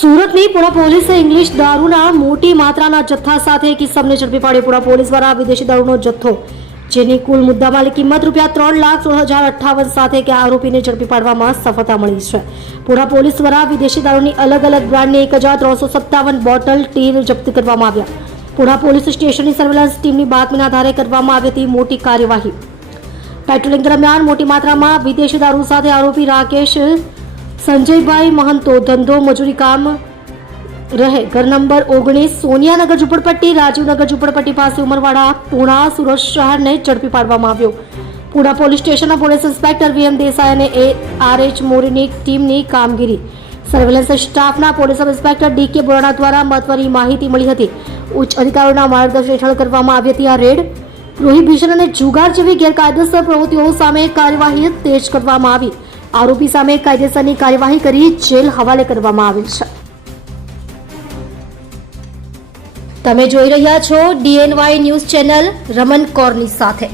સુરતની પુણા પોલીસે ઇંગ્લિશ દારૂના મોટી માત્રાના જથ્થા સાથે એક ઇસમને ઝડપી પાડ્યો. પુણા પોલીસ દ્વારા વિદેશી દારૂનો જથ્થો જેની કુલ મુદ્દામાલ કિંમત ₹3,16,058 સાથે એક આરોપીને ઝડપી પાડવામાં સફળતા મળી છે. પુણા પોલીસ દ્વારા વિદેશી દારૂની અલગ અલગ બ્રાન્ડની 1,357 બોટલ ટીન જપ્ત કરવામાં આવ્યા. પુણા પોલીસ સ્ટેશનની સર્વેલન્સ ટીમની બાતમીના આધારે કરવામાં આવી હતી મોટી કાર્યવાહી. પેટ્રોલિંગ દરમિયાન મોટી માત્રામાં વિદેશી દારૂ સાથે આરોપી રાકેશ સંજયભાઈ મહંતો ધંધો મજૂરી કામ રહે ઘર નંબર 19 સોનિયાનગર ઝુંપડપટ્ટી રાજીવનગર ઝુંપડપટ્ટી પાસે ઉમરવાડા પુણા સુરત શહેરને ઝડપી પાડવામાં આવ્યો. પુણા પોલીસ સ્ટેશનના પોલીસ ઇન્સ્પેક્ટર VM દેસાઈ અને RH મોરીની ટીમની કામગીરી. સર્વેલન્સ સ્ટાફના પોલીસ ઇન્સ્પેક્ટર DK બોરાણા દ્વારા મહત્વની માહિતી મળી હતી. ઉચ્ચ અધિકારીઓના માર્ગદર્શન હેઠળ કરવામાં આવી હતી આ રેડ. પ્રોહિબિશન અને જુગાર જેવી ગેરકાયદેસર પ્રવૃત્તિઓ સામે કાર્યવાહી તેજ કરવામાં આવી. આરોપી સામે કાયદેસરની કાર્યવાહી કરી જેલ હવાલે કરવામાં આવેલ છે. તમે જોઈ રહ્યા છો DNY ન્યૂઝ ચેનલ રમન કૌરની સાથે.